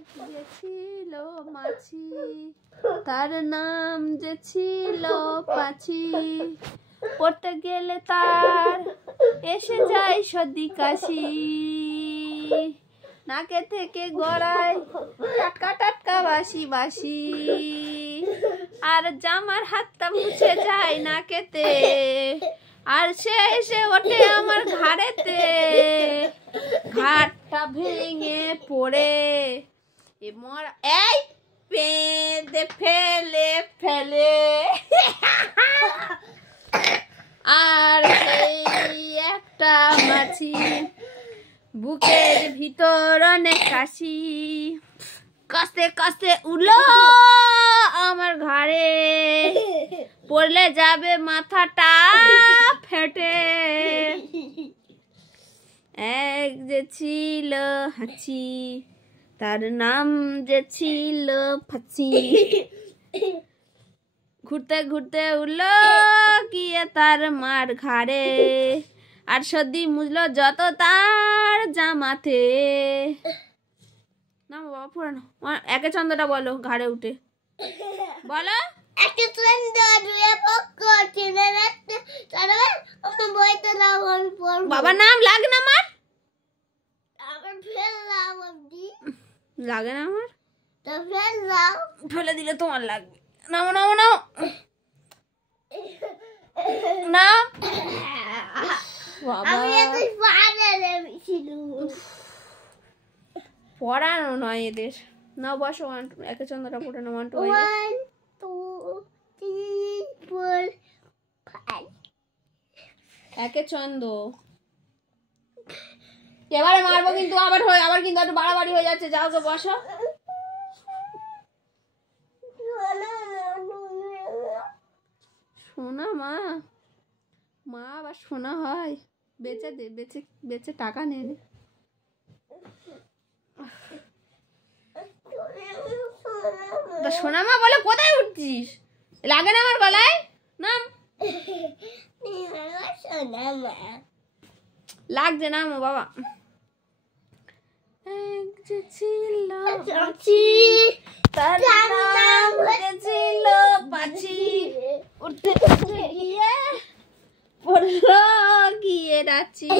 এক যে ছিল মাছি, তার নাম যে ছিল পাছি। পড়তে গেলে তার এসে যায় সর্দি কাশি, নাকে থেকে গড়ায় টাটকা টাটকা বাসি বাসি। আর জামার হাতটা মুছে যায় নাকেতে, আর সে এসে ওঠে আমার ঘাড়েতে। ঘাটটা ভেঙে পড়ে এই পেঁদে ফেলে ফেলে। আর সেই একটা মাছি, বুকের ভিতর অনেক কাশি। কাশতে কাশতে উলো আমার ঘাড়ে, পড়লে যাবে মাথাটা ফেটে। এক যে ছিল হাঁচি, তার নাম যে ছিল ফাঁচি। ঘুরতে ঘুরতে উঠলো গিয়ে তার মার ঘাড়ে, আর সর্দি মুজলো যত তার জামাতে। না বাবা পুরানো একে ছন্দটা বলো ঘাড়ে উঠে বলো। বাবার নাম লাগে না আমার, লাগে না আমার, ফেলে দিলে তোমার লাগবে। নাও নাও নাও নাও। পড়ানো নয় এদের। নাও বসো, একে চন্দ্রটা পড়ে না। 1 2 3 4 5 একে চন্দ্র। এবারে মারবো কিন্তু আবার কিন্তু একটু বাড়াবাড়ি হয়ে যাচ্ছে। যাও তো বসো। সোনা মা, মা আবার সোনা হয়? বেচে দে, বেচে টাকা নে। সোনা মা বলে কোথায় উঠছিস? লাগে না আমার গলায়? নাম লাগছে না মো বাবা। এক যে ছিল মাছি, তার নাম যে ছিল পাছি। উঠতে উঠতে গিয়ে পড়লো গিয়ে রাঁচি।